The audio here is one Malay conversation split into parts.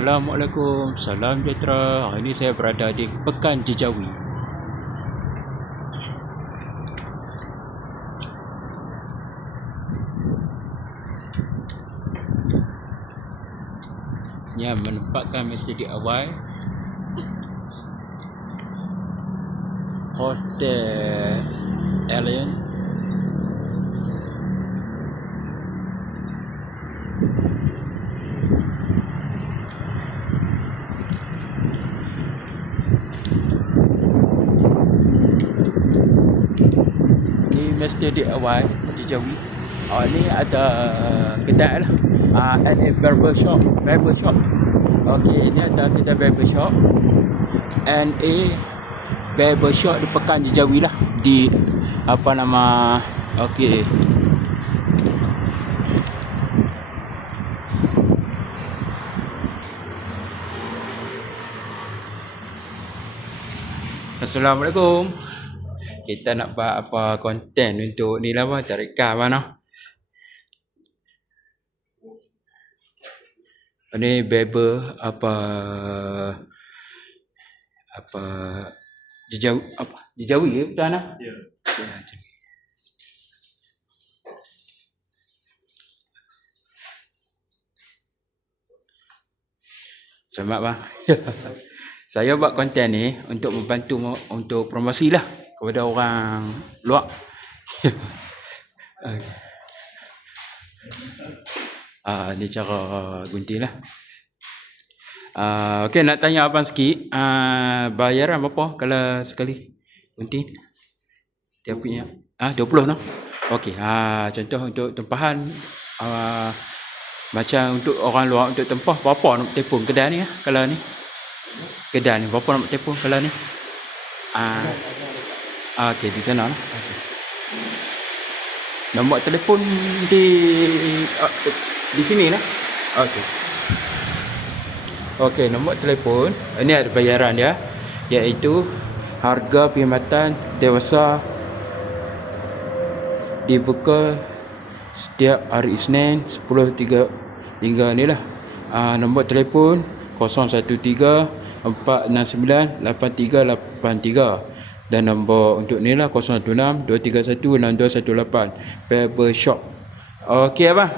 Assalamualaikum, salam sejahtera. Hari ini saya berada di Pekan Jejawi. Yang menempatkan mesti di awal Hotel Alien. Ini mesti di awal di Jawi. Ni ada kedai lah. And barber shop. Okey, ini ada kedai barber shop. And barber shop di Pekan Jejawi lah. Di apa nama? Okey. Assalamualaikum. Kita nak buat apa konten untuk ni lah bang, tarikan mana? Ni barber apa Jejawi apa? Jejawi ke betul nah? Ya. Selamat bang. Saya buat konten ni untuk membantu untuk promosi lah kepada orang luar. Ni cara gunting lah. Okey, nak tanya abang sikit. Bayaran berapa kalau sekali gunting? Dia punya 20 noh. Okey, contoh untuk tempahan macam untuk orang luar untuk tempah berapa nak telefon kedai ni kalau ni? Kedai ni berapa nak telefon kalau ni? Okey, di sana lah. Okay. Nombor telefon di sini lah. Okey. Okey, nombor telefon. Ini ada bayaran dia, iaitu harga perkhidmatan dewasa dibuka setiap hari Isnin 10.3 hingga ni lah. Nombor telefon 013-469-8383 dan nombor untuk ni lah 016-231-6218 barber shop. Okey abang.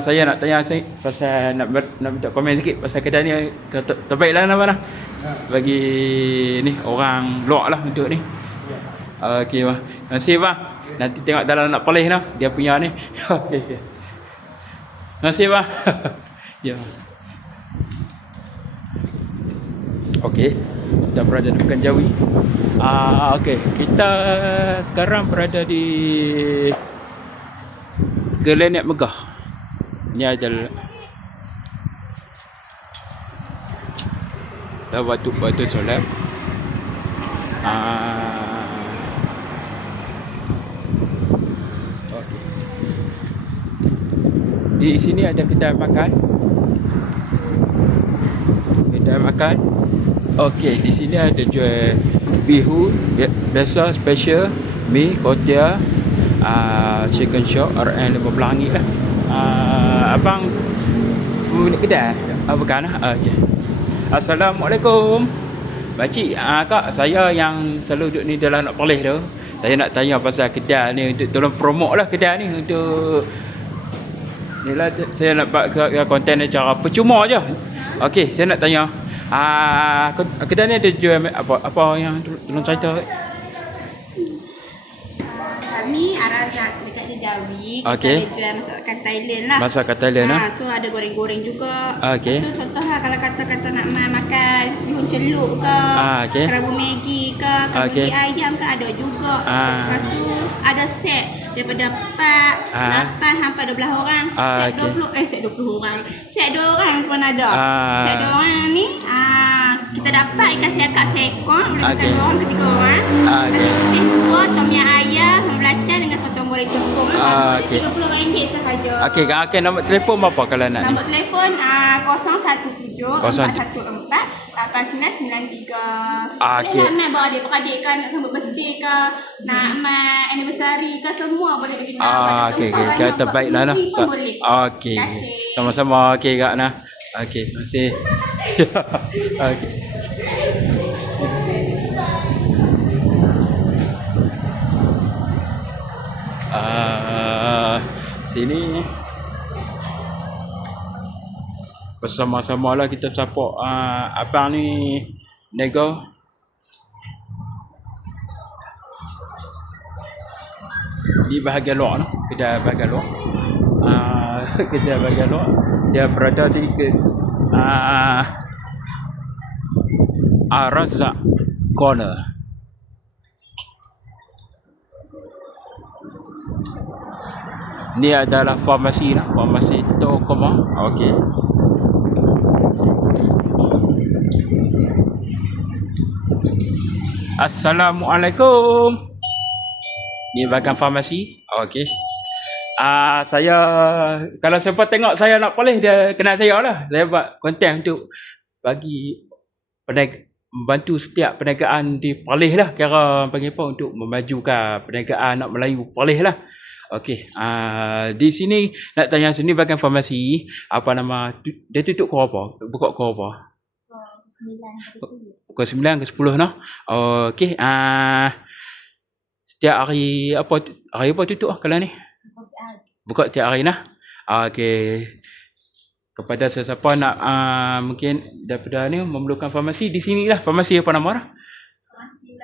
Saya nak tanya sikit pasal nak minta komen sikit pasal kedai ni terbaik lah abang. Bagi ni orang luar lah untuk ni. Okey bang. Terima kasih bang. Nanti tengok dalam nak pelih lah dia punya ni. Okey. Terima kasih bang. Ya. Okey, kita berada di Pekan Jawi. Okey, kita sekarang berada di Gelenek Megah. Ni adalah batu solat. Di sini ada kedai makan. Okey, di sini ada jual bihun biasa special, mi, kotia, chicken shop, RM 15 ringgit lah. Abang pemilik kedai? Bukan lah. Okey. Assalamualaikum. Pakcik, kak, saya yang selalu duduk ni dalam nak pelih tu. Saya nak tanya pasal kedai ni untuk tolong promote lah kedai ni untuk ni lah, saya nak buat konten cara percuma je. Okey, saya nak tanya kedai ni ada jual apa yang tolong cerita. Kami arah dekat Jejawi. Okey. Kita jual masakan Thailand lah. Masakan Thailand lah. So ada goreng-goreng juga. Okey. So contoh lah kalau kata nak makan bihun celup ke, okey. kerabu Maggi ke, kerabu ayam ke ada juga. Lepas tu ada set daripada 8 sampai 12 orang. Set 20 orang. Set 2 orang pun ada. Set 2 orang ni kita dapat ikan siakap seekor, boleh makan 2 orang ke 3 orang. Nasi putih 2, tom yam ayam, belacan dengan sotong goreng jepung. RM30 sahaja. Okey, nombor telefon berapa kalau nak ni? Nombor telefon 017-414-8993. Okey. Boleh nak bawa adik-beradik kan, nak sambut birthday ke, nak anniversary ke, semua boleh kita. Okey, kata baiklah lah. Okey. Sama-sama. Okey kak nah. Okey, terima kasih. Okey. Sini bersama-sama lah kita support abang ni nego. Di bahagian luar noh, kedai bahagian luar. Kedai bahagian luar dia berada di Razak Corner. Ni adalah farmasi lah, farmasi Tokoma. Okey. Assalamualaikum. Ni bahagian farmasi. Okey. Saya kalau siapa tengok saya nak polis, dia kenal saya lah. Saya buat konten untuk bagi membantu setiap perniagaan di polis lah. Kira panggil apa, untuk memajukan perniagaan nak Melayu polis lah. Okey. Di sini nak tanya sini bahagian farmasi. Apa nama? Dia tutup pukul apa? Buka pukul apa? Pukul 9 ke 10 noh. Okey. Setiap hari apa tutup kalau ni? Buka setiap hari nah. Okey. Kepada sesiapa nak mungkin daripada ni memerlukan farmasi di sini lah. Farmasi apa nama dah? Farmasi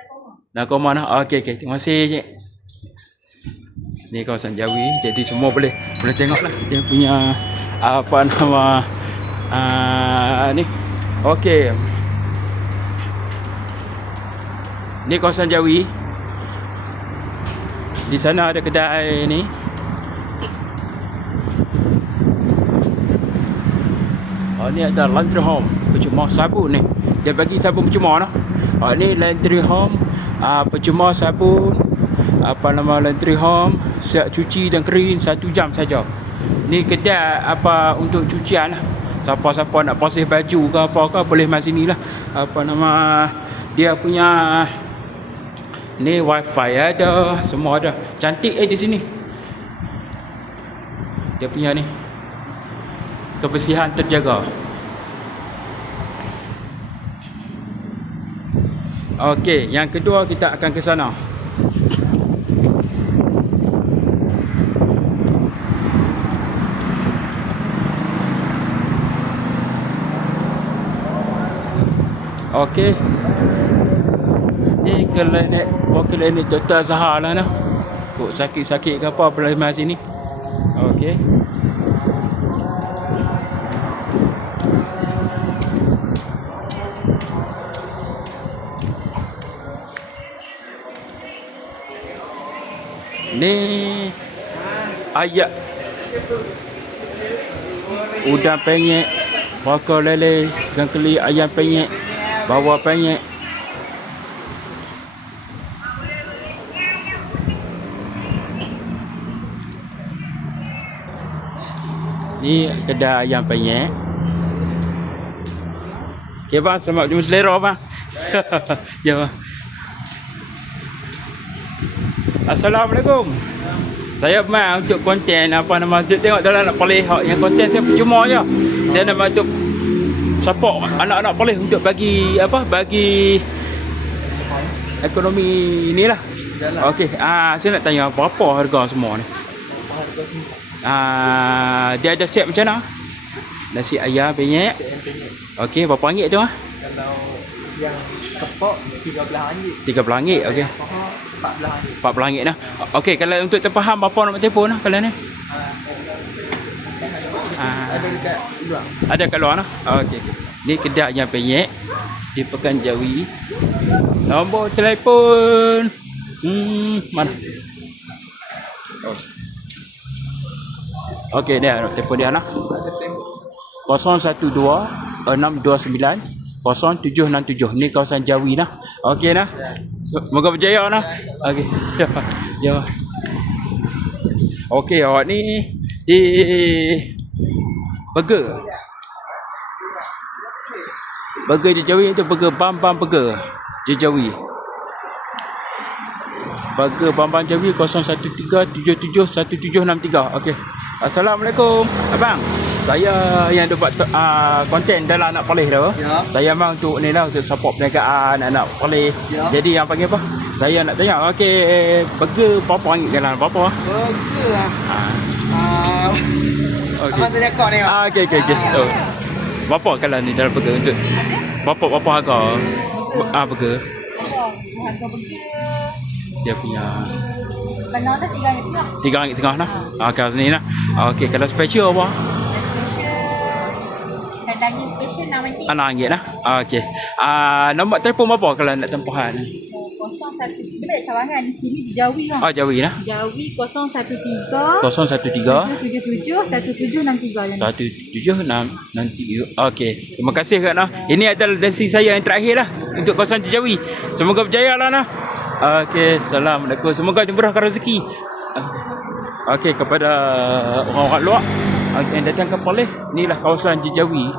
Nakoma nah. Okey. Terima kasih cik. Ni kawasan Jawi, jadi semua boleh tengok lah dia punya apa nama ni. Okey. Ni kawasan Jawi. Di sana ada kedai ni. Ni ada laundry home, percuma sabun ni. Dia bagi sabun percuma noh. Ni laundry home, percuma sabun, apa nama laundry home, siap cuci dan kering 1 jam saja. Ni kedai apa untuk cucian lah. Siapa-siapa nak posih baju ke apa ke boleh masuk sini lah. Apa nama dia punya ni wifi ada, semua ada. Cantik di sini. Dia punya ni kebersihan terjaga. Okey, yang kedua kita akan ke sana. Okey. Ni klinik Dr. Zahar lah nah. Kok sakit-sakit ke apa boleh mai sini. Okey. Ni ayam udang penyek, bakar lele, ikan keli, ayam penyek, bawang penyek. Ni kedai ayam penyek. Okay bang, selamat jumpa selera bang. Ya bang. Assalamualaikum. Saya mai untuk konten apa nama, untuk tengok dalam nak polis yang konten saya percuma je. Saya nak bantu support anak-anak polis untuk bagi ekonomi inilah. Okey, saya nak tanya berapa harga semua ni? Dia ada set macam mana? Nasi ayam penyek. Okey, berapa ringgit tu? Kalau yang kepok RM13. RM13, okey. RM14 nah. Okey, kalau untuk terfaham berapa nombor telefon nah kalau ni? Ada dekat luar. Ada kat luar nah. Okey. Ni kedai ayam penyek di Pekan Jawi. Nombor telefon mana? Okey, dia telefon dia nah. 012-629-0767. Ni kawasan Jawi nah. Okey nah. Semoga berjaya nah. Okey. Ya. Okey, awak ni di burger. Burger di Jawi itu burger Bam Burger di Jawi. Burger Bam Jawi 013-77-1763. Okey. Assalamualaikum abang. Saya yang buat konten dalam anak polis tu. Ya. Saya memang untuk ni lah, untuk support perniagaan anak polis. Ya. Jadi yang panggil apa? Saya nak tanya, okey, burger berapa ringgit dalam? Berapa? Burger lah. Okey. Abang tanya kau ni. Okey. Oh. Berapa kalau ni dalam burger untuk? Berapa harga? Burger. Harga burger Dia punya benar dah RM3.5. RM3.5 lah. Kalau ni lah. Okey, kalau special apa? Dan daging special RM6. RM6 lah. Okey. Nombor telefon berapa kalau nak tempuhan? 01 dia banyak cawangan di sini di Jawi lah. Jawi lah. Jawi 013 013 7763 1763. Okey. Terima kasih Kak Nah. Ini adalah destinasi saya yang terakhir lah untuk kawasan Jawi. Semoga berjaya lah Nah. Okey, assalamualaikum. Semoga dimurahkan rezeki. Okey, kepada orang-orang luar yang datang ke Perlis, inilah kawasan Jawi.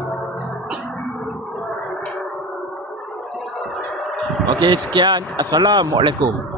Okey, sekian. Assalamualaikum.